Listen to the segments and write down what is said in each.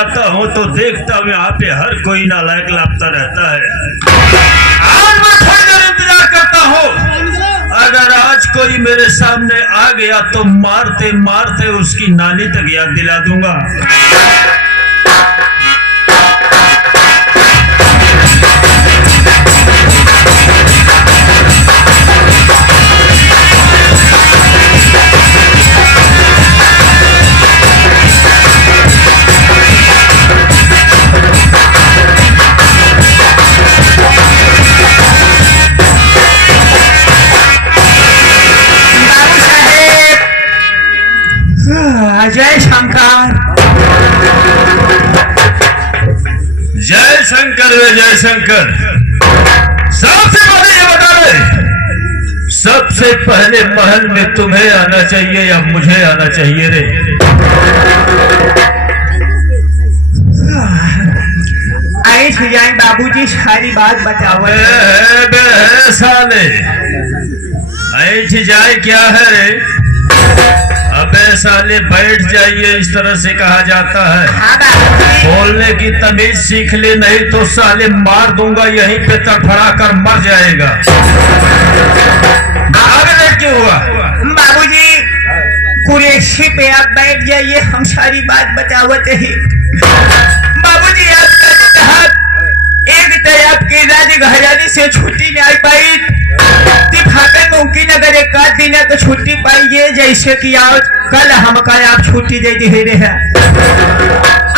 जाता हूँ तो देखता हूँ यहाँ पे हर कोई नालायक लापता रहता है। आज मैं थोड़ी देर इंतजार करता हूँ, अगर आज कोई मेरे सामने आ गया तो मारते मारते उसकी नानी तक याद दिला दूंगा। जय शंकर। जय शंकर वे जय शंकर। सबसे पहले ये बता रहे, सबसे पहले महल में तुम्हें आना चाहिए या मुझे आना चाहिए रे? आए सुजान बाबूजी सारी बात बताओ। साले ऐठ जाए क्या है रे? अबे साले बैठ जाइए, इस तरह से कहा जाता है। बोलने की तमीज सीख ले, नहीं तो साले मार दूंगा यहीं पे तड़फड़ा कर मर जाएगा। आगे क्यों हुआ? बाबूजी कुरेशी पे आप बैठ जाइए, हम सारी बात बतावत ही। बाबूजी आपका एक तो आपके राजघराने से छुट्टी नहीं पाई, मुमकिन अगर एक आध दिन तो छुट्टी पाइए, जैसे कि आज कल हमका आप छुट्टी दे दे रहे हैं।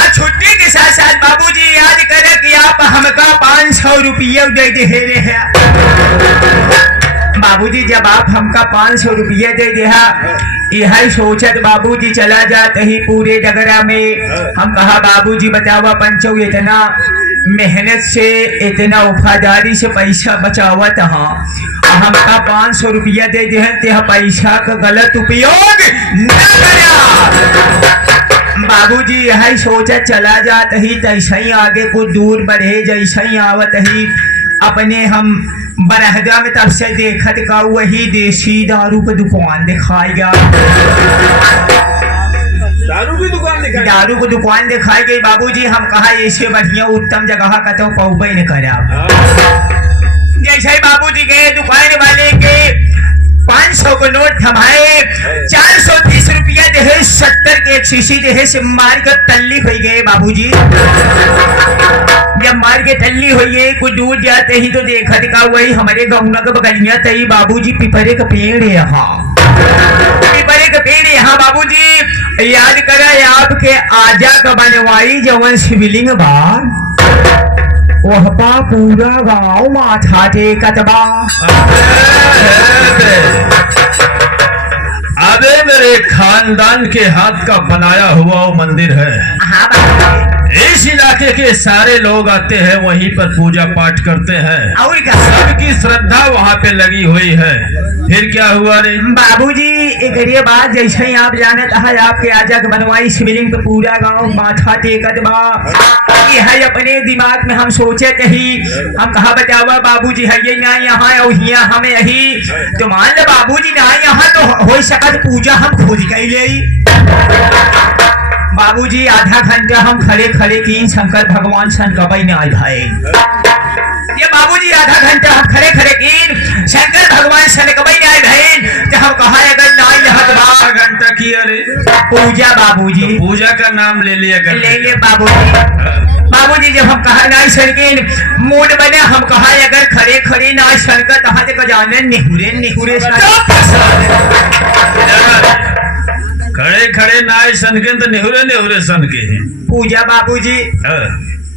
छुट्टी के साथ साथ बाबूजी याद करें कि आप हमका 500 रुपये दे दे रहे हैं। बाबूजी जब आप हमका 500 रुपये दे दे, यही सोचत बाबूजी चला जाते ही पूरे डगरा में। हम कहा बाबूजी बतावा पंचो इतना मेहनत से इतना वफादारी से पैसा बचावत हाँ, हमका 500 रुपया दे दे, पैसा का गलत उपयोग न करा। बाबूजी यही सोचा चला जात ही, तैसे ही आगे कुछ दूर बढ़े, जैसे ही आवत ही अपने हम बरहदा में तब से देखत का वही देसी दारू की दुकान दिखाई गया। दारू की दुकान दिखाई गई। बाबूजी हम कहा ऐसे बढ़िया उत्तम जगह का तो पौबे न करा। जैसे बाबूजी गए दुकान वाले के 500 को नोट थमाए, 430 रुपया दे, 70 के एक शीशी दे से मार कर तल्ली हो गए। बाबूजी जब मार के तल्ली हुई है, कुछ दूर जाते ही तो देखा दिखा वही हमारे गौना का बगलिया तई बाबूजी पिपरे का पेड़ है यहाँ, पिपरे का पेड़ है यहाँ। बाबूजी याद करा आपके आजा का बनवाई जवन शिवलिंग बार वह पा पूरा गांव माथा टेकत बा। अबे मेरे खानदान के हाथ का बनाया हुआ वो मंदिर है। हाँ इस इलाके के सारे लोग आते हैं, वहीं पर पूजा पाठ करते हैं, और सबकी श्रद्धा वहाँ पे लगी हुई है। फिर क्या हुआ रे? बाबूजी एक ये बात जैसे ही आप जाने कहा आपके आजा के बनवाई शिवलिंग पे पूरा गांव माथा टेकत बा, ये है अपने दिमाग में हम सोचे कही, हम कहा बतावा बाबूजी है ये ना यहाँ और यहाँ हमें यही तो मान लो बाबूजी ना यहाँ तो हो सकत पूजा हम खुद कर ले। बाबूजी आधा घंटा हम खड़े खड़े की शंकर भगवान सन कबई नहीं भाई। ये बाबूजी आधा घंटा हम खड़े खड़े की शंकर भगवान सन कबई नहीं भाई, तो हम कहा अगर ना यहाँ तो आधा घंटा किया रे पूजा। बाबूजी तो पूजा का नाम ले लिया कर, ले लिए बाबूजी। बाबूजी जब हम कहा ना सनकिन मूड बने, हम कहा अगर खड़े खड़े ना सनकर कहा तो जाने निहुरे निहुरे खड़े खड़े नाय सन के तो निहुरे निहुरे सन के हैं पूजा। बाबूजी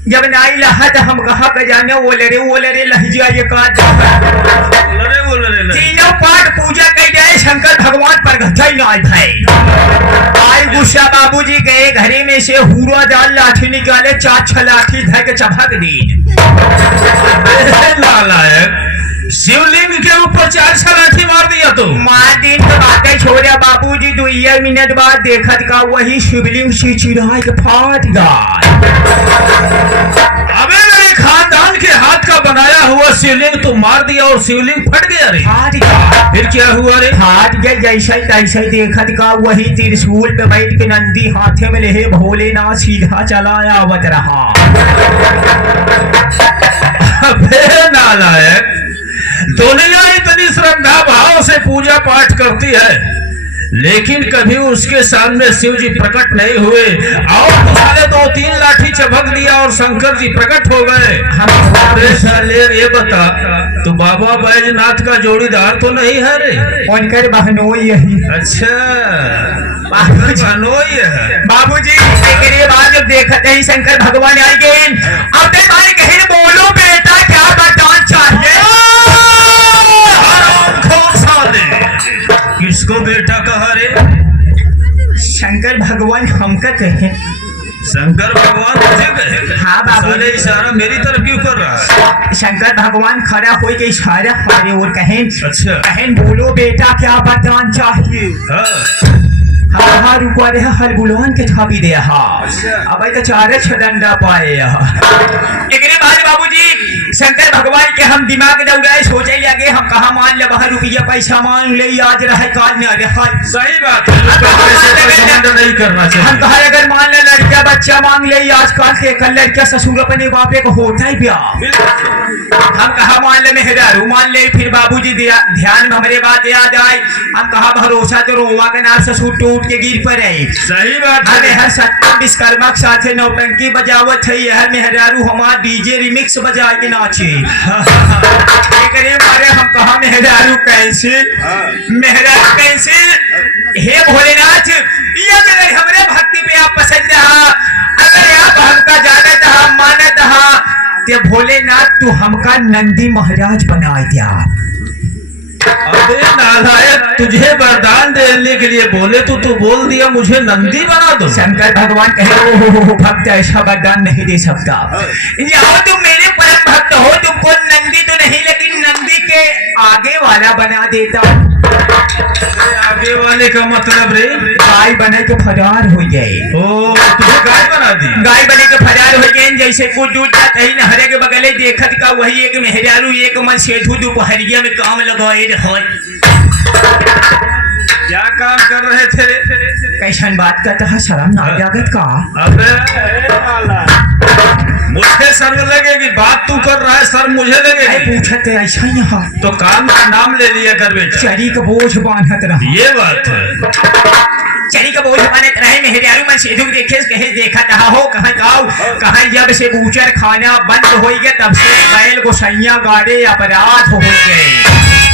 जब नाई लहा तो हम कहा पे जाने वो ले लहजिया ये काट तीनों पाठ पूजा कर जाए शंकर भगवान पर घटाई नाई भाई। आई गुस्सा बाबूजी गए घरे में से हुआ जाल लाठी निकाले, 4-6 लाठी धर के चबक दी। लालायक शिवलिंग के ऊपर 4-6 लाठी मार दिया तो मार दिन तो बातें छोड़ा बाबूजी। 2 मिनट बाद देखत का वही शिवलिंग से चिढ़ाई के फाट गया। अबे मेरे खानदान के हाथ का बनाया हुआ? शिवलिंग तो मार दिया और शिवलिंग फट गया रे। फाट गया। फिर क्या हुआ रे? फाट गया जैसे तैसे देखत का वही त्रिशूल पे बैठ के नंदी हाथे में ले भोलेनाथ सीधा चला आवत रहा। अबे नालायक, दुनिया इतनी श्रद्धा भाव से पूजा पाठ करती है लेकिन कभी उसके सामने शिव जी प्रकट नहीं हुए और साले 2-3 लाठी चबक दिया और शंकर जी प्रकट हो गए। अरे साले ये बता, तो बाबा बैजनाथ का जोड़ीदार तो नहीं है रे? उनकर बहनोई यही। अच्छा, बहनोई है। बाबूजी एक बाद जब देखते ही शंकर भगवान आ गए, अब तुम्हारे कहीं बोलो बेटा क्या वरदान चाहिए? किसको बेटा कहा रे? शंकर भगवान हमका कहे। शंकर भगवान तुझे कहे? हाँ बाबू। साले इशारा मेरी तरफ क्यों कर रहा है? शंकर भगवान खड़ा हो के इशारा हमारे और कहें, अच्छा, कहें बोलो बेटा क्या वरदान चाहिए? हाँ। हाँ रुपा रहे हर बुलवान के छापी दे। हाँ अब तो चारे छडंडा पाए। एकरे बाद बाबूजी शंकर भगवान के हम दिमाग दौड़ाए सोचे लगे हम कहा मान ले बाहर रुपया पैसा मांग ले आज रहे काल न रहे। सही बात है, नहीं करना चाहिए। हम कहा अगर मान ले लड़का बच्चा मांग ले आजकल के कल लड़का ससुर अपने बापे को होता ही ब्याह। हम कहा मान ले मेहरारू मान ले। फिर बाबूजी ध्यान में हमारे बात याद आए। हम कहा भरोसा तो रोवा के नाम ससुर टूट के गिर पड़े। सही बात है। हर सत्ता विश्वकर्मा के साथे नौटंकी बजावत है। यह मेहरारू हमार डीजे रिमिक्स बजा के नाचे। एकरे मारे हम कहा मेहरारू कैसे मेहरारू कैसे? हे भोलेनाथ ये अगर हमरे भक्ति पे आप पसंद है, अगर आप हमका जानत है मानत है ते भोलेनाथ तू हमका नंदी महाराज बना दिया। अबे नालायक, तुझे वरदान देने के लिए बोले तो तू बोल दिया मुझे नंदी बना दो। शंकर भगवान कहे ओ भक्त ऐसा वरदान नहीं दे सकता। जाओ तुम मेरे परम भक्त हो, तुमको नंदी तो नहीं लेकिन नंदी के आगे वाला बना देता। आगे वाले का मतलब रे? गाय बने के फरार हो गए। ओ तुझे गाय बना दी? गाय बने के फरार हो गए। जैसे कुछ दूर जाते ही नहरे के बगले देखत का वही एक मेहरारू एक मन सेधु दोपहरिया में काम लगाए रहे। क्या काम कर रहे थे रे? कैसन बात करता है शर्म ना जागत का? अबे मुझे शर्म लगेगी? बात तू कर रहा है शर्म मुझे लगेगी? पूछते ऐसा ही यहाँ तो काम का नाम ले लिया कर बेटा। चरी का बोझ बांधत रहा। ये बात है। चरी का बोझ बांधत रहे। मेहरारू मन सेधु देखे कहे देखा रहा हो कहाँ गाँव कहाँ जब से बूचर खाना बंद हो गया तब से बैल गोसैया गाड़े अपराध हो गए।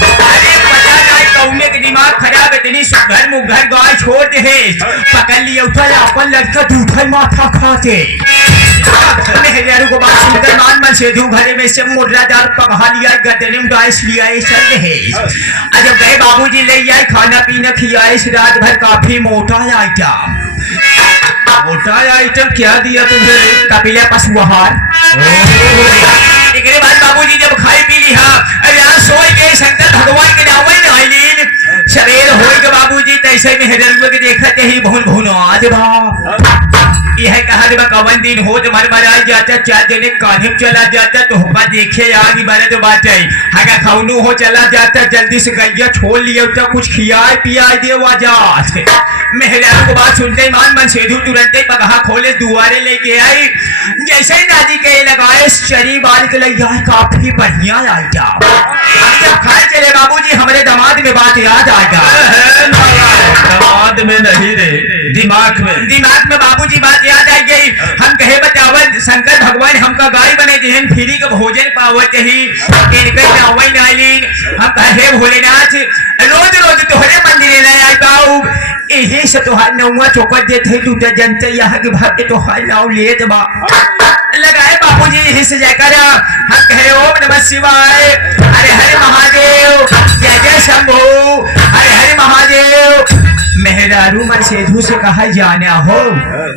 अरे पता नहीं कौने के दिमाग खराब इतनी सुघर मुघर गाय छोड़ दे पकड़ लिया उठा अपन लड़का दूठा माथा खाते। मेहरारू को बात सुनकर मान मन सेधु घरे में से मुर्रादार पकहा लिया गदने में डाइस लिया चल रहे। जब गए बाबूजी ले आए खाना पीना खिलाए रात भर काफी मोटा आइटम। मोटा आइटम क्या दिया तुमने? कपिला पशु आहार। एकरे बाद बाबूजी जब खाई पी लिया रात सोए गए शंकर भगवान के नाम में आइलीन सवेर हो गए बाबूजी तैसे मेहरारू के देखते ही भून भून आज बा यह कहा जब कवन दिन हो तो मरमरा जाता 4 जने कान्हे चला जाता तो होगा देखे आगे बारे तो बात है हगा खाउनू हो चला जाता जल्दी से गैया छोड़ लिया तो कुछ खियाए पियाए दे आजाद। मेहरारू को बात सुनते मान मन सेधु तुरंत ही पगहा खोले दुआरे लेके आई। जैसे ही नाजी के लगाए चरी बाल के लिए यार काफी बढ़िया आएगा। जब खाए चले बाबूजी हमारे दामाद में बात याद आएगा। दामाद में नहीं रे दिमाग में बाबूजी बात याद आ गई। हम कहे बतावत शंकर भगवान हमका गाय बने देहन फ्री का भोजन पावत ही हम कहे भोलेनाथ रोज रोज तोहरे मंदिर नहीं आई पाऊ यही से तोहार नौवा चौकट देते तू तो जनते यहाँ के भाग के तोहार नाव लेत बा लगाए बाबूजी यही से जाकर हम कहे ओम नमः शिवाय हरे हरे महादेव जय जय शंभू हरे हरे महादेव। मेहरारू मन सेधु से कहा जाना हो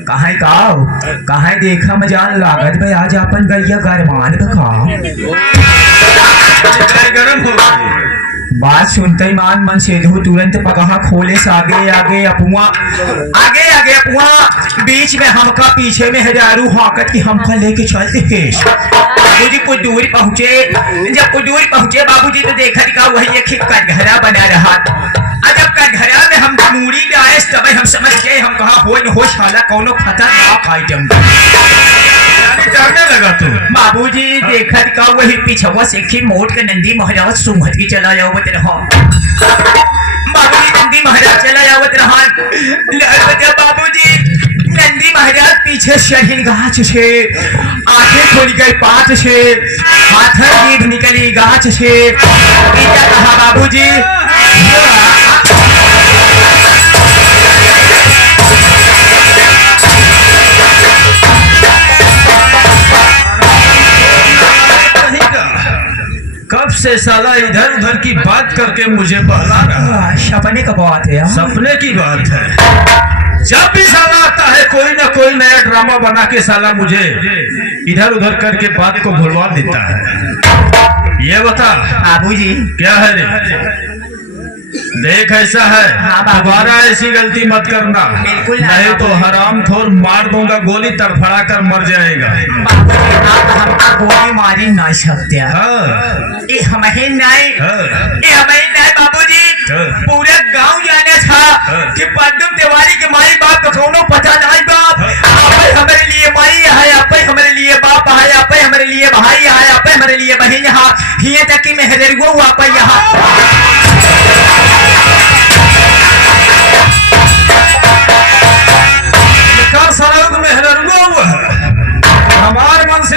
कहा देखा मजान लागत भाई आज अपन गैया गरमान का गरम हो बात सुनते ही मान मन सेधु तुरंत पगहा खोले से आगे अपुआ बीच में हमका पीछे में हजारू हाकत की हमका लेके चलते बाबूजी कुछ दूर पहुंचे। जब कुछ दूर पहुंचे बाबूजी तो देखा दिखा वही एक कटघरा बना रहा। जब कटघरा में हम मूड़ी आए तब हम समझ गए, हम कहा हो न हो साला कौनो खतरनाक आइटम डरने लगा तू। बाबूजी देखा दिखा वही पिछवा से खी मोट के नंदी महाराज सुमत की चला जावत रहा। बाबूजी नंदी महाराज चला जावत रहा। बाबूजी नंदी महाराज पीछे शहीन गाछ से, आंखें खोल गई पात से, हाथ जीभ निकली गाछ से। क्या कहा बाबूजी? कब से साला इधर उधर की बात करके मुझे बहला रहा है। सपने का बात है। सपने की बात है। जब भी साला आता है कोई ना कोई नया ड्रामा बना के साला मुझे इधर उधर करके बात को भुलवा देता है। ये बता बाबूजी क्या है रे? देख ऐसा है, दोबारा ऐसी गलती मत करना, नहीं तो हराम खोर मार दूंगा गोली, तड़फड़ा कर मर जाएगा। बाबूजी आप हमको गोली मारी नहीं सकते। ये हमें नहीं, ये हमें नहीं बाबूजी। पूरे गांव जाने था कि पद्म तिवारी के माई बाप को कोनो पता नहीं। बाप आप हमारे लिए माई है, आप हमारे लिए बाप है, आप हमारे लिए भाई है, आप हमारे लिए बहन है। ये तक कि मेहरगो आप यहाँ हमार मन से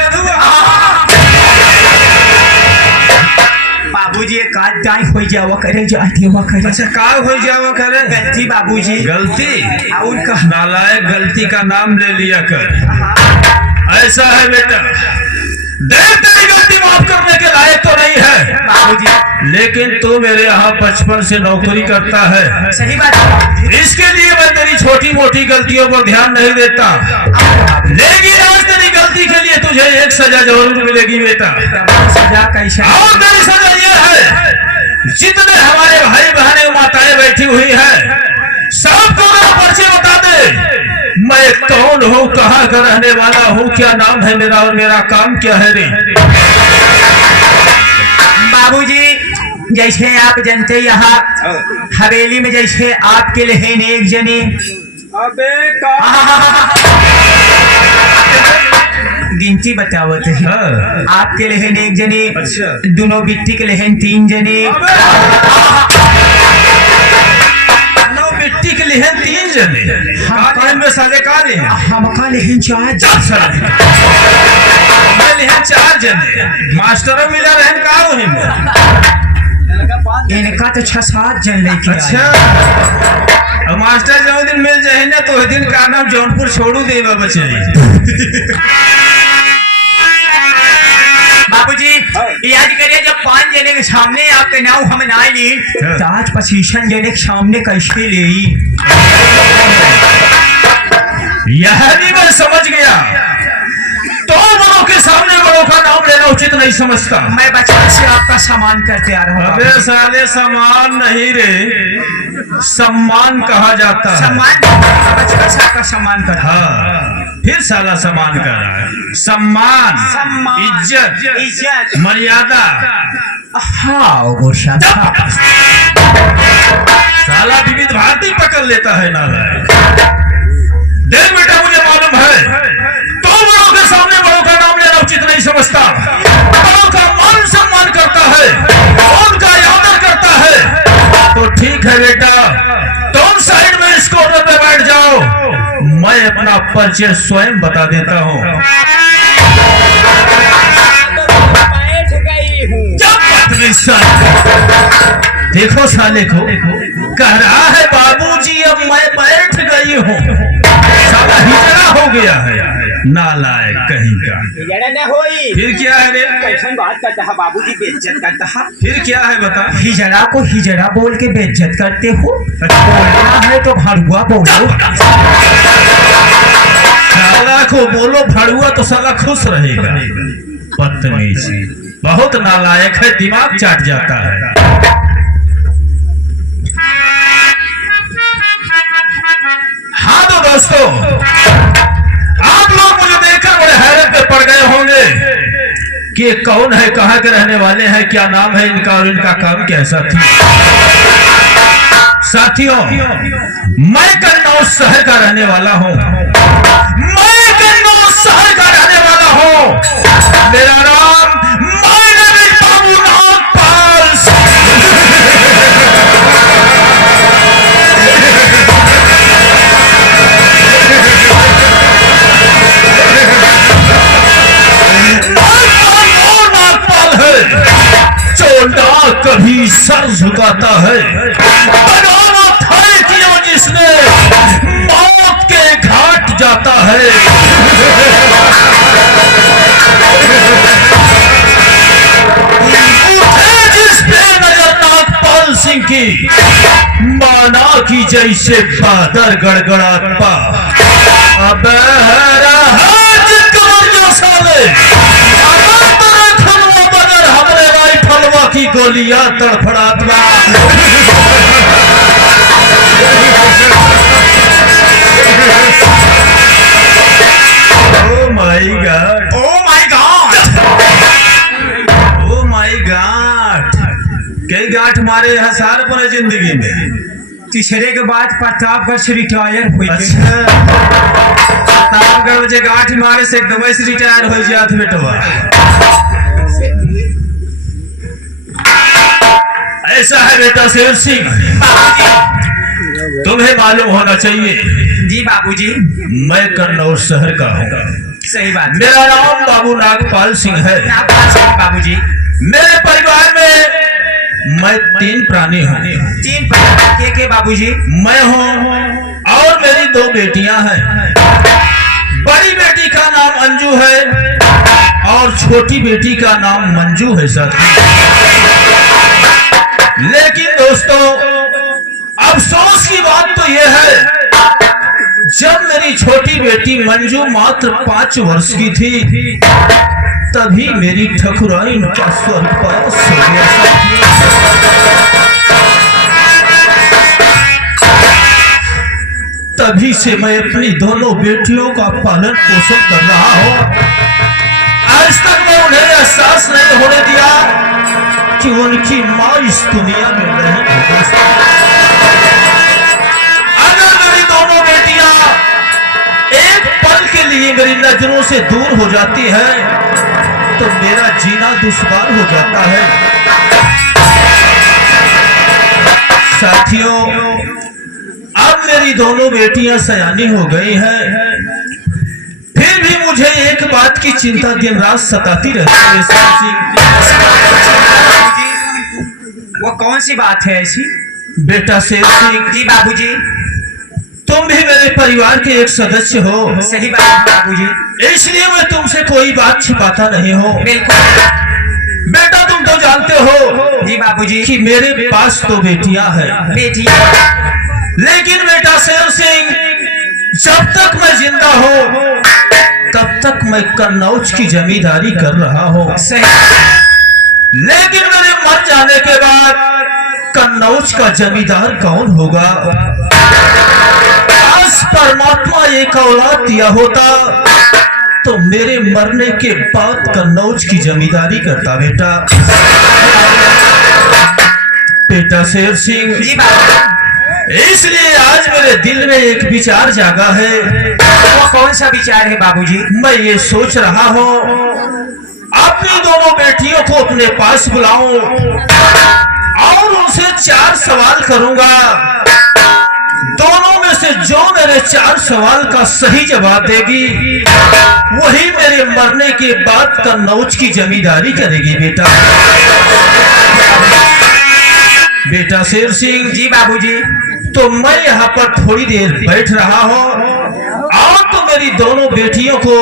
बाबूजी का दाई हो जावा करे, जाती हुआ करे। अच्छा का हो जावा करे? गलती बाबूजी, गलती और का नालायक गलती का नाम ले लिया कर। ऐसा है बेटा, देख तेरी गलती माफ करने के लायक तो नहीं है बाबूजी, लेकिन तू मेरे यहाँ बचपन से नौकरी करता है। सही बात है। इसके लिए मैं तेरी छोटी मोटी गलतियों पर ध्यान नहीं देता, लेकिन आज तेरी गलती के लिए तुझे एक सजा जरूर मिलेगी बेटा। सजा कैसा? और तेरी सजा यह है, जितने हमारे भाई बहनें माताएं बैठी हुई है सबको मेरा परिचय बता दे। मैं कौन हूँ, कहाँ का रहने वाला हूँ, क्या नाम है मेरा और मेरा काम क्या है रे? बाबूजी जैसे आप जानते यहाँ हवेली में जैसे आपके लिए एक जने गिनती बतावत है। आपके लिए एक जने, दोनों बिट्टी के लिए 3 जने, मिट्टी के लिए 3 जने में साले का ले हम का लेकिन 4 जने मास्टर मिला रहन का वही में इनका तो 6-7 जन लेके। अच्छा मास्टर जो दिन मिल जाए ना तो दिन का नाम जौनपुर छोड़ू देवा बचे। बाबूजी याद करिए जब 5 जने के सामने आपके नाम हम ना ली, 5 पोजीशन जने के सामने कैसे ले? यह भी मैं समझ गया, तो बड़ों के सामने बड़ों का नाम लेना उचित नहीं समझता। मैं बचपन से आपका सम्मान करते आ रहा हूँ। अबे साले सम्मान नहीं रे, सम्मान कहा जाता है। सम्मान बचपन से आपका सम्मान कर। हाँ फिर साला सम्मान कर रहा है। सम्मान, इज्जत, मर्यादा। हाँ वो साला विविध भारती पकड़ लेता है नालायक। देख बेटा मुझे मालूम है तो बड़ों के सामने बड़ों का नाम लेना उचित नहीं समझता, बड़ों का मान सम्मान करता है, उनका आदर करता है। तो ठीक है बेटा, तुम साइड में इस कॉर्नर पे बैठ जाओ, मैं अपना परिचय स्वयं बता देता हूँ। देखो साले को कह रहा है बाबूजी अब मैं बैठ गई हूँ। साला हिजड़ा हो गया है, नालायक कहीं का। फिर क्या है रे? कैसन बात करता है बाबूजी, बेइज्जत करता है। फिर क्या है बता? हिजड़ा को हिजड़ा बोल के बेइज्जत करते हो? बोलना है तो भड़ुआ बोलो। साला को बोलो भड़ुआ तो साला खुश रहेगा। बदतमीज, बहुत नालायक है, दिमाग चाट जाता है। हाँ तो दोस्तों, आप लोग मुझे देखकर बड़े हैरत में पड़ गए होंगे कि ये कौन है, कहाँ के रहने वाले हैं, क्या नाम है इनका और इनका काम कैसा थी। साथियों, मैं कन्नौज शहर का रहने वाला हूँ। मैं कन्नौज शहर का रहने वाला हूँ। मेरा नाम मानवी बाबू नागपाल ना कभी सर झुकाता है, बनाना था क्यों जिसने मौत के घाट जाता है। उठे जिस पे नजर नागपाल सिंह की, माना की जैसे बादर गड़गड़ाता। अब की गोलियां तड़फड़ाता। Oh my God, oh my God, oh my God. कई गांठ मारे हसार पर जिंदगी में। तीसरे के बाद प्रतापगढ़ से रिटायर हुई। अच्छा, प्रतापगढ़ से गांठ मारे से एकदम से रिटायर हो जात बेटवा। ऐसा है बेटा शेर सिंह, तुम्हें मालूम होना चाहिए। जी बाबूजी। मैं कन्नौज शहर का हूँ। सही बात। मेरा नाम बाबू नागपाल सिंह है। बाबूजी, मेरे परिवार में मैं 3 प्राणी हूँ। 3 प्राणी के बाबूजी? मैं हूँ और मेरी 2 बेटियां हैं। बड़ी बेटी का नाम अंजू है और छोटी बेटी का नाम मंजू है सर। लेकिन दोस्तों, अफसोस की बात तो यह है, जब मेरी छोटी बेटी मंजू मात्र 5 वर्ष की थी, तभी मेरी ठकुराइन का स्वर्गवास हो गया। तभी से मैं अपनी दोनों बेटियों का पालन पोषण कर रहा हूँ। आज तक मैं उन्हें एहसास नहीं होने दिया कि उनकी माँ इस दुनिया में नहीं है। अगर मेरी दोनों बेटियां एक पल के लिए मेरी नजरों से दूर हो जाती है, तो मेरा जीना दुश्वार हो जाता है। साथियों, अब मेरी दोनों बेटियां सयानी हो गई हैं, फिर भी मुझे एक बात की चिंता दिन रात सताती रहती है। वो कौन सी बात है ऐसी? बेटा शेर सिंह। जी बाबूजी। तुम भी मेरे परिवार के एक सदस्य हो। सही बात है बाबूजी। इसलिए मैं तुमसे कोई बात छिपाता नहीं हूँ। बिल्कुल। बेटा तुम तो जानते हो जी बाबूजी कि मेरे पास 2 बेटियां हैं। बेटियां? लेकिन बेटा शेर सिंह, जब तक मैं जिंदा हूँ तब तक मैं कन्नौज की जमींदारी कर रहा हूँ। लेकिन मेरे मर जाने के बाद कन्नौज का जमींदार कौन होगा? आज परमात्मा एक औलाद दिया होता तो मेरे मरने के बाद कन्नौज की जमींदारी करता। बेटा शेर सिंह, इसलिए आज मेरे दिल में एक विचार जागा है। वो कौन सा विचार है बाबूजी? मैं ये सोच रहा हूँ अपनी दोनों बेटियों को अपने पास बुलाऊं और उनसे 4 सवाल करूंगा। दोनों में से जो मेरे 4 सवाल का सही जवाब देगी, वही मेरे मरने के बाद कन्नौज की जमींदारी करेगी। बेटा शेर सिंह। जी बाबूजी। तो मैं यहाँ पर थोड़ी देर बैठ रहा हूँ और तो मेरी दोनों बेटियों को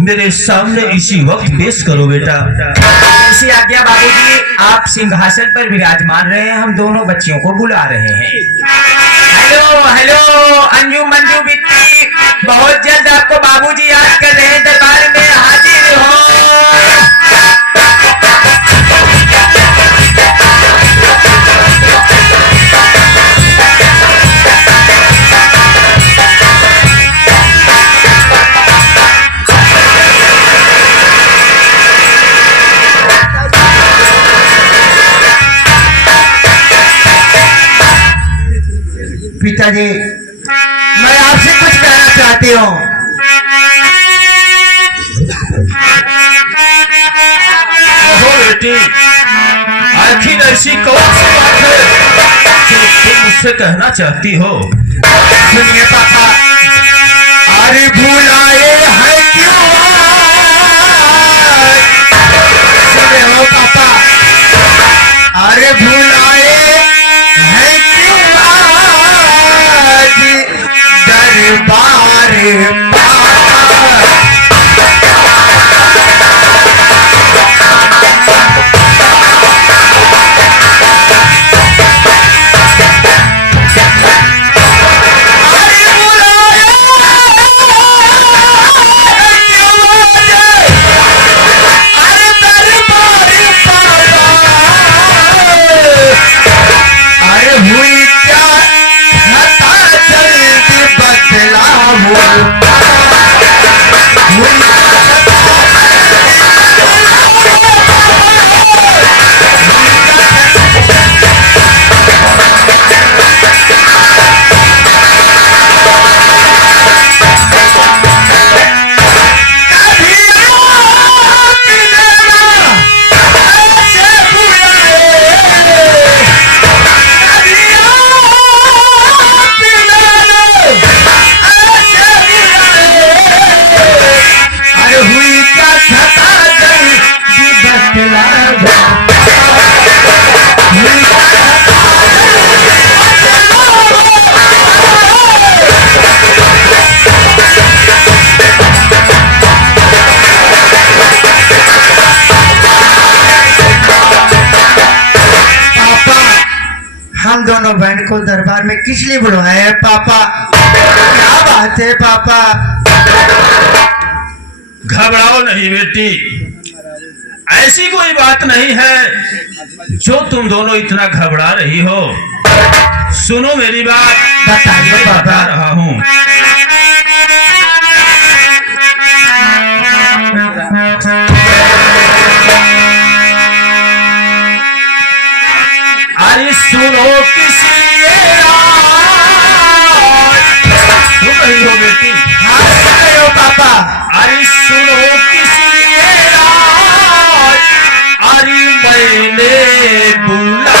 मेरे सामने इसी वक्त पेश करो। बेटा ऐसी आज्ञा बाबूजी। आप सिंहासन पर विराजमान रहे हैं, हम दोनों बच्चियों को बुला रहे हैं। हेलो हेलो अंजू मंजू बिट्टी, बहुत जल्द आपको बाबूजी याद कर रहे हैं, दरबार में हाजिर हो। पिताजी, मैं आपसे कुछ कहना चाहती हूँ। कहो बेटी, आखिर ऐसी कौन सी बात है जो तुम मुझसे कहना चाहती हो? सुनिए पापा, अरे भुलाए है क्यों आज? सुने हो पापा, अरे भुलाए है क्यों आज दरबार पापा? हम दोनों बहन को दरबार में किस लिए बुलवाए हैं पापा? क्या बात है पापा? घबराओ नहीं बेटी, ऐसी कोई बात नहीं है जो तुम दोनों इतना घबरा रही हो। सुनो मेरी बात, बताइए मैं पापा। बता रहा हूँ। अरे सुनो किसी तुम नहीं हो बेटी? हाँ सुन रहे हो पापा? अरे सुनो किसी अरे मैंने बुला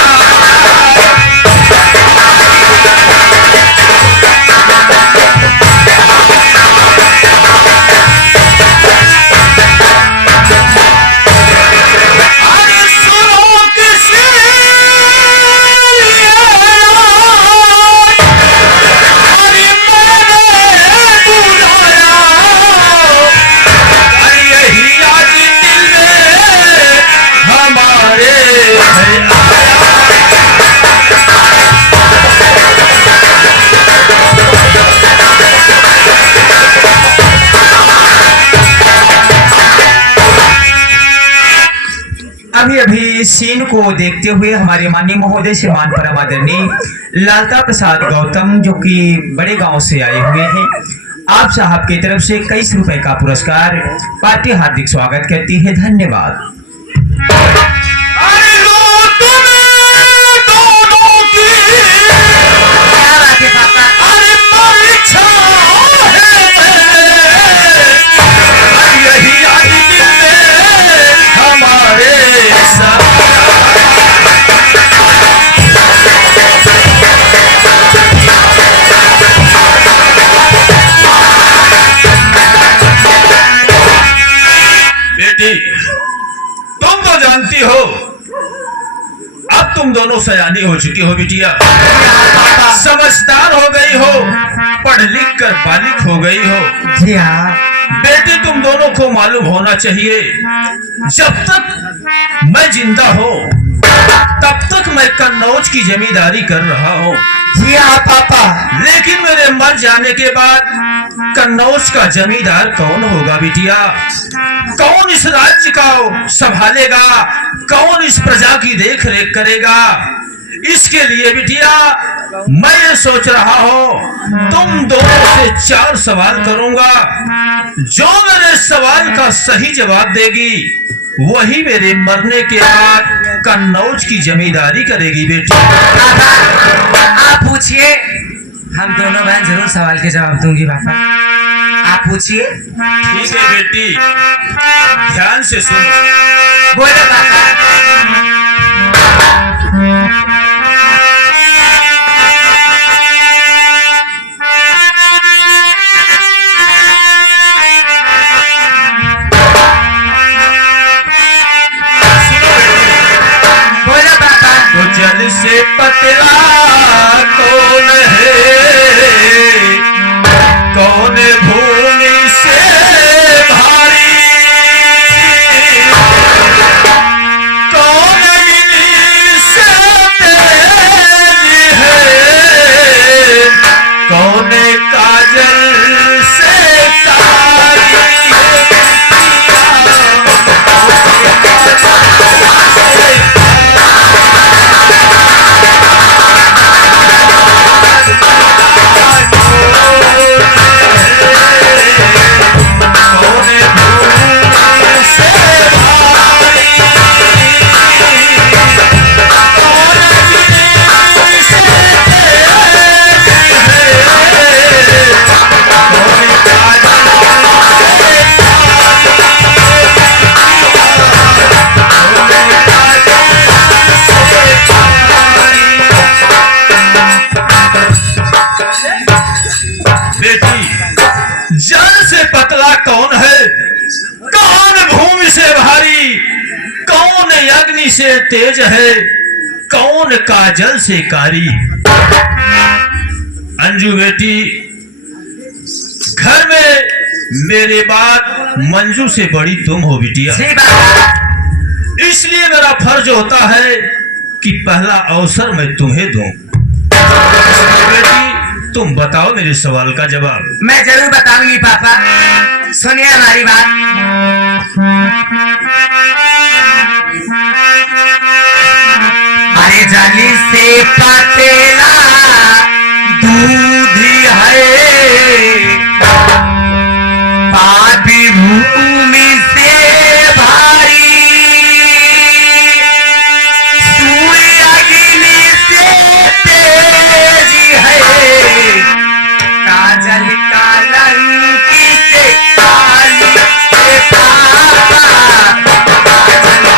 अभी अभी सीन को देखते हुए हमारे माननीय महोदय श्रीमान परम आदरणीय लालता प्रसाद गौतम, जो कि बड़े गांव से आए हुए हैं, आप साहब की तरफ से 21 रुपए का पुरस्कार पार्टी हार्दिक स्वागत करती है। धन्यवाद। तुम तो जानती हो अब तुम दोनों सयानी हो चुकी हो बिटिया, समझदार हो गई हो, पढ़ लिख कर बालिक हो गई हो। जी हाँ बेटी, तुम दोनों को मालूम होना चाहिए, जब तक मैं जिंदा हूँ तब तक मैं कन्नौज की जमींदारी कर रहा हूँ। जी हाँ पापा। लेकिन मेरे मर जाने के बाद कन्नौज का जमींदार कौन होगा बिटिया? कौन इस राज्य का संभालेगा? कौन इस प्रजा की देख रेख करेगा? इसके लिए बिटिया मैं ये सोच रहा हूँ, तुम दोनों से 4 सवाल करूंगा। जो मेरे सवाल का सही जवाब देगी वही मेरे मरने के बाद कन्नौज की जमींदारी करेगी बेटी। आप पूछिए। हम दोनों बहन जरूर सवाल के जवाब दूंगी पापा। आप पूछिए। ठीक है बेटी, ध्यान से सुनो। बोलो पापा। बोलो पापा। तो जल से पतला कौन है, कौन भूमि से भारी, कौन अग्नि से तेज है, कौन काजल से कारी जल से पतला कौन है, कौन भूमि से भारी, कौन अग्नि से तेज है, कौन काजल से कारी। अंजू बेटी, घर में मेरे बाद मंजू से बड़ी तुम हो बिटिया, जी पापा। इसलिए मेरा फर्ज होता है कि पहला अवसर मैं तुम्हें दूं। बेटी, तुम बताओ मेरे सवाल का जवाब। मैं जरूर बताऊंगी पापा। सुनिए हमारी बात। अरे जाली से पतेला दूध है, पापी भूमि से भारी, सूर्य अग्नि से तेज है, काजल कालंकी से काली से पापा, काजल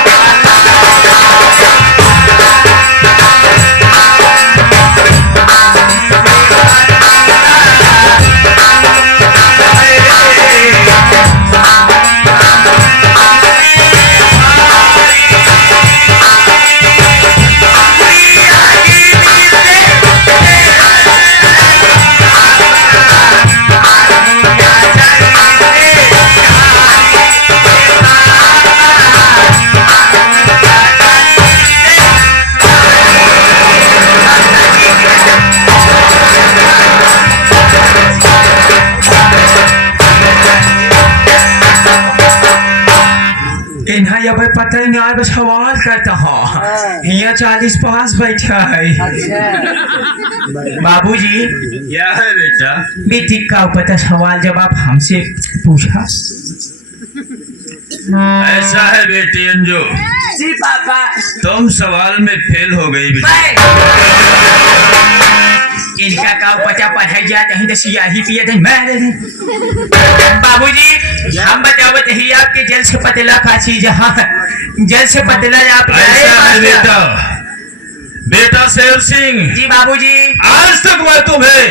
इन्हें अब पता ही नहीं आए, बस सवाल करता हाँ। यहाँ 40 पास बैठा है। बाबूजी, क्या है बेटा? बेटी का पता सवाल जवाब हमसे पूछा। ऐसा है बेटी अंजू, जी पापा। तुम सवाल में फेल हो गई बेटी। इनका का पता पढ़ाई जाता है तो सियाही पिए थे मैं। बाबूजी, हम बताओ ही आपके जल से पतला का चीज है, जल से पतला आप ऐसा है बेटा, बेटा शेर सिंह जी बाबूजी। आज तक मैं तुम्हें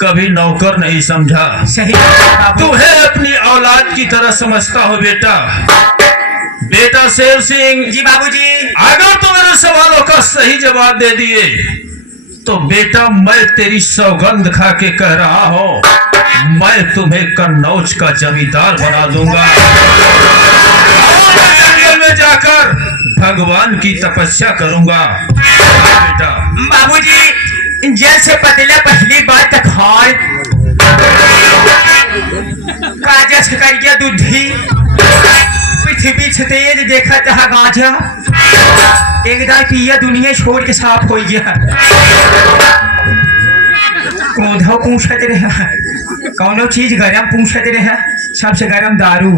कभी नौकर नहीं समझा, सही बाबू। तुम्हें अपनी औलाद की तरह समझता हो बेटा। बेटा शेर सिंह जी बाबूजी। अगर तुम मेरे सवालों का सही जवाब दे दिए तो बेटा मैं तेरी सौगंध खा के कह रहा हूं, मैं तुम्हें कन्नौज का जमींदार बना दूंगा और मैं जंगल में जाकर भगवान की तपस्या करूंगा। बेटा बाबूजी, जल से पतला पहली बात तक हाय काजा से कर गया दूधी, पृथ्वी से तेज देखा था गाजा, एकदम पिया दुनिया छोड़ के साफ हो गया। क्रोधा पूछत रहा, कौनो चीज गरम पूछत रहा, सबसे गरम दारू।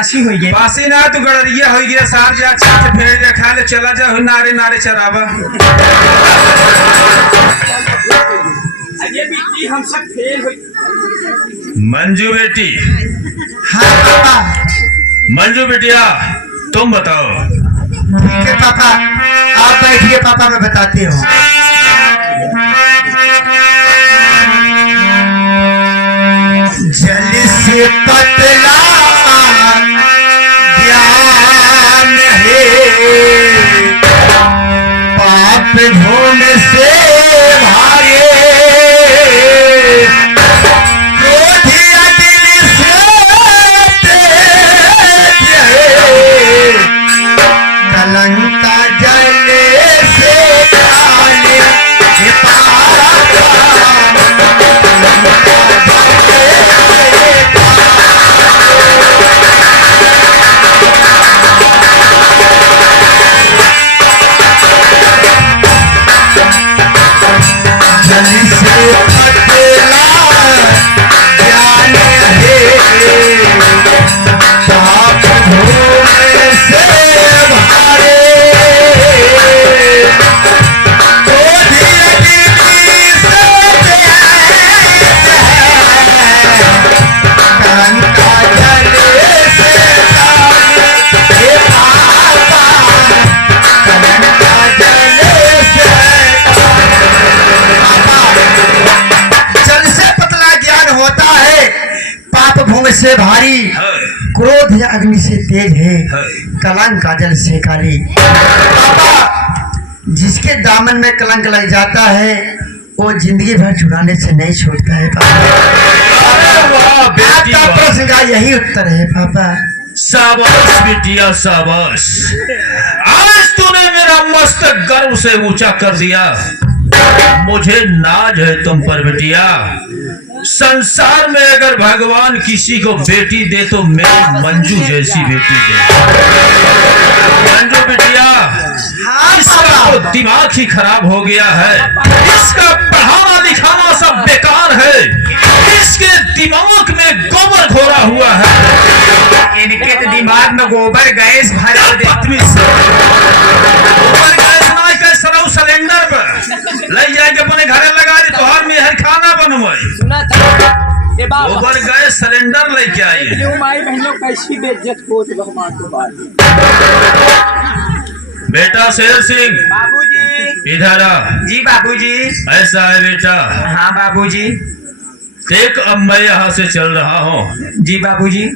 पासी हो गए। पासी ना तू गड़रिया हो गया सार जा छाछ भेड़ जा खा ले चला जा नारे नारे चरावा। अरे बेटी हम सब फेल हो। मंजू बेटी, हाँ पापा। मंजू बेटिया तुम बताओ। ठीक है पापा, आप बैठिए पापा, मैं बताती हूँ। जल से पतला ज्ञान है, पाप धूम से भारे, क्रोधिया दिल से तेज है, कलंका जले से काले ये पापा, जल से पतला ज्ञान है, पाप धूम से भारे, क्रोधिया दिल से कलंका जले से काले ये पापा, कलंका जले से जल से पतला ज्ञान होता है, पाप भूमि से भारी, क्रोध अग्नि से तेज है, कलंक जल से काली। पापा, जिसके दामन में कलंक लग जाता है वो जिंदगी भर छुड़ाने से नहीं छोड़ता है पापा। वाह बेटी आपका वाह। प्रश्न का यही उत्तर है पापा। शाबाश बेटिया शाबाश, आज तूने मेरा मस्तक गर्व से ऊंचा कर दिया। मुझे नाज है तुम पर बेटिया। संसार में अगर भगवान किसी को बेटी दे तो मेरी मंजू जैसी बेटी दे। मंजू बेटिया, इसका तो दिमाग ही खराब हो गया है, इसका पढ़ाना लिखाना सब बेकार है, इसके दिमाग में गोबर घोरा हुआ है। इनके तो दिमाग में गोबर गैस भरा दे। गोबर गैस ना के सरौ सिलेंडर पर ले जाके अपने घरे लगा दे, तोहर में हर खाना बनवाई। सुना था ये बाबा गोबर गैस सिलेंडर लेके आई है। ये माई बहनों कैसी बेइज्जत हो भगवान को बात। बेटा शेर सिंह बाबूजी। इधर आ। जी बाबूजी। ऐसा है बेटा, हाँ बाबूजी। देख अब मैं यहाँ से चल रहा हूँ, जी बाबूजी।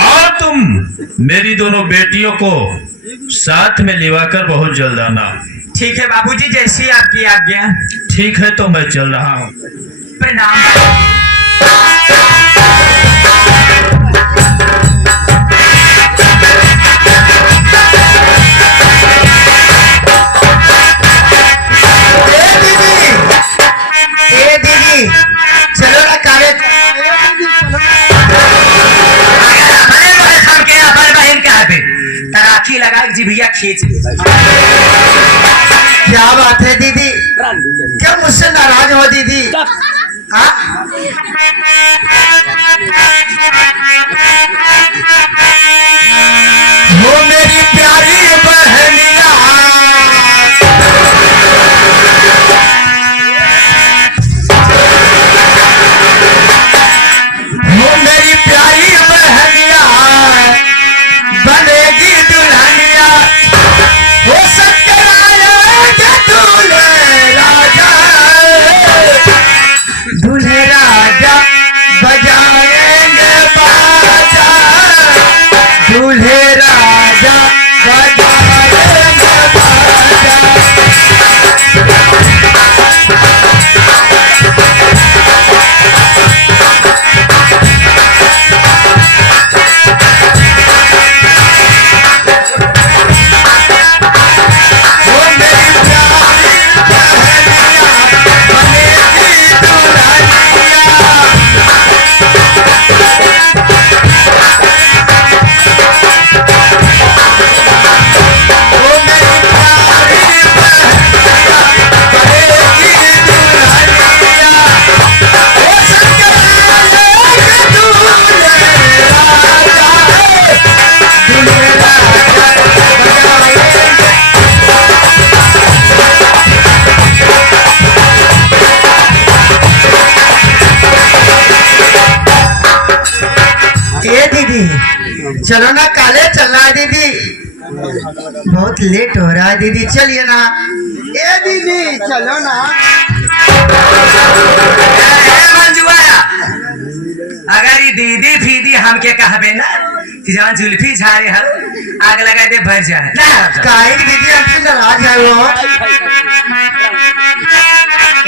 और तुम मेरी दोनों बेटियों को साथ में लिवाकर बहुत जल्द आना। ठीक है बाबूजी, जैसी आपकी आज्ञा। ठीक है तो मैं चल रहा हूँ। प्रणाम। ए दीदी, चलो ना काले तराकी लगा जिभिया खींच ले। क्या बात है दीदी, क्या मुझसे नाराज हो दीदी? हाँ? वो मेरी प्यारी बहनिया, वो मेरी प्यारी बहनिया बनेगी दुल्हनिया, हो सत्यनारायण दूल्हे राजा, दूल्हे राजा बजाएंगे बाजा, दूल्हे राजा बजाएंगे चलो ना काले चल रहा है दीदी, बहुत लेट हो रहा है दीदी, चलिए ना। ए दीदी चलो ना। मंजुआ अगर ये दीदी फीदी हमके कहबे ना कि जहाँ जुल्फी झारे हम आग लगा दे भर जाए ना काहे की दीदी हमसे नाराज है वो।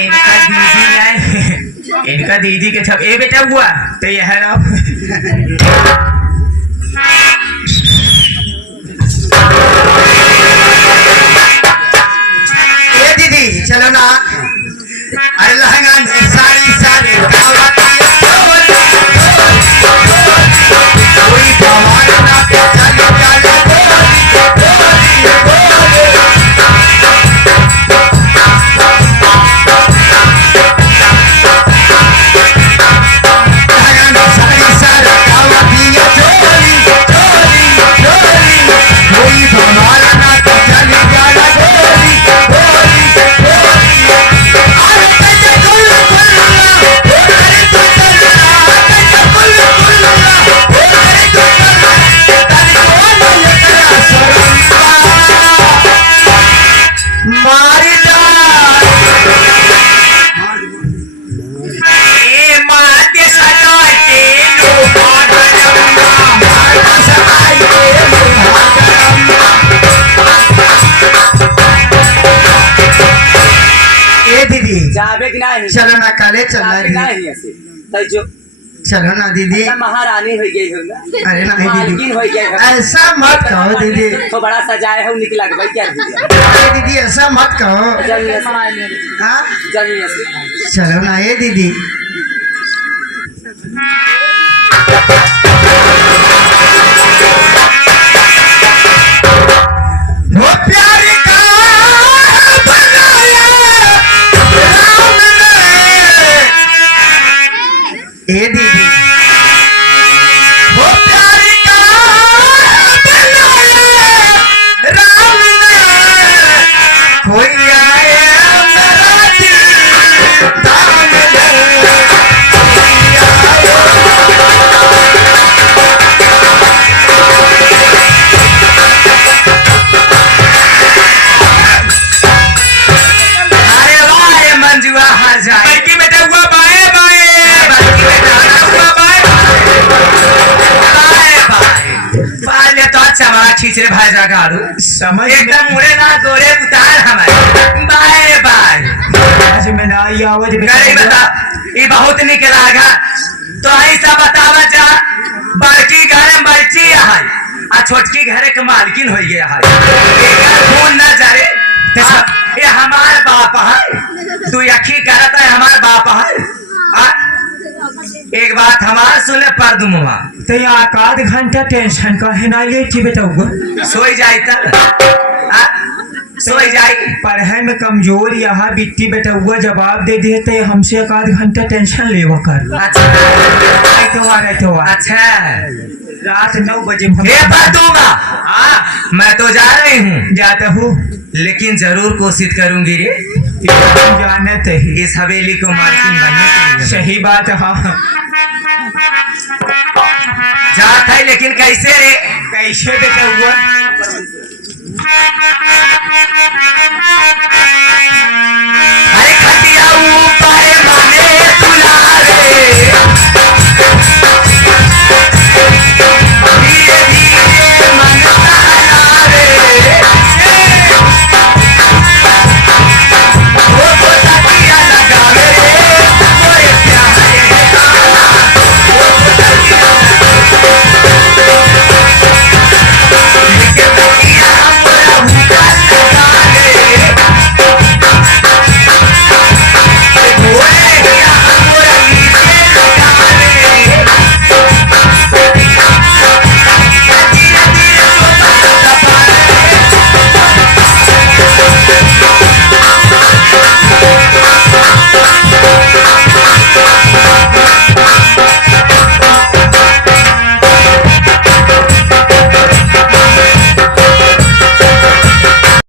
इनका दीदी नहीं, इनका दीदी के छप ए बेटा हुआ तो यह है ना। ए दीदी चलो ना। अरे लहंगा में साड़ी साड़ी कोई भगवान ना चलो चलो जाबे कि नहीं चलो ना काले चलना जाबे कि दीदी, नहीं ऐसे तो जो चलो ना दीदी। महारानी हो गई हो ना, अरे नहीं मालकिन दीदी हो गई हो, ऐसा मत कहो दीदी, तो बड़ा सजाए हो निकला भाई क्या अरे दीदी ऐसा मत कहो। जमीन हाँ से चलो ना ये दीदी। वो प्यारी का बनाया राम ने। ए दीदी वो प्यारी का बनाया राम ने। कोई आए मेरा दिल दाम ले। अरे वाह ये मंजुआ हार जाए बाकी बेटा हुआ बाए बाए बाकी बेटा हुआ बाए बाए बाए पाले तो अच्छा बड़ा खींचरे भाई जागाड़ू समझ एकदम मुड़े ना गोरे उतार हमारे बाए बाए आज में ना आई आवाज गरी बता ये बहुत निक लागा तो ऐसा बतावा जा बड़की घर में बच्ची है आ छोटकी घरे के मालकिन हो गया है एकर खून न जरे ये हमार बाप है तू यकी करता है हमार बाप है आ? एक बात हमार सुने पर दुमुआ तो ये आकाद घंटा टेंशन का है ना ले की बताऊंगा सोई जाई सोई जाई पढ़ाई में कमजोर यहाँ बिट्टी बेटा हुआ जवाब दे दिए तो हमसे एक आध घंटा टेंशन लेवा कर अच्छा अच्छा रात 9 बजे ये पर दूंगा मैं तो जा रही हूँ जाता हूँ, लेकिन जरूर कोशिश करूंगी रे जानते ही इस हवेली को मालकिन बनने के लिए सही बात। हाँ जाता है लेकिन कैसे रे कैसे बेटा हुआ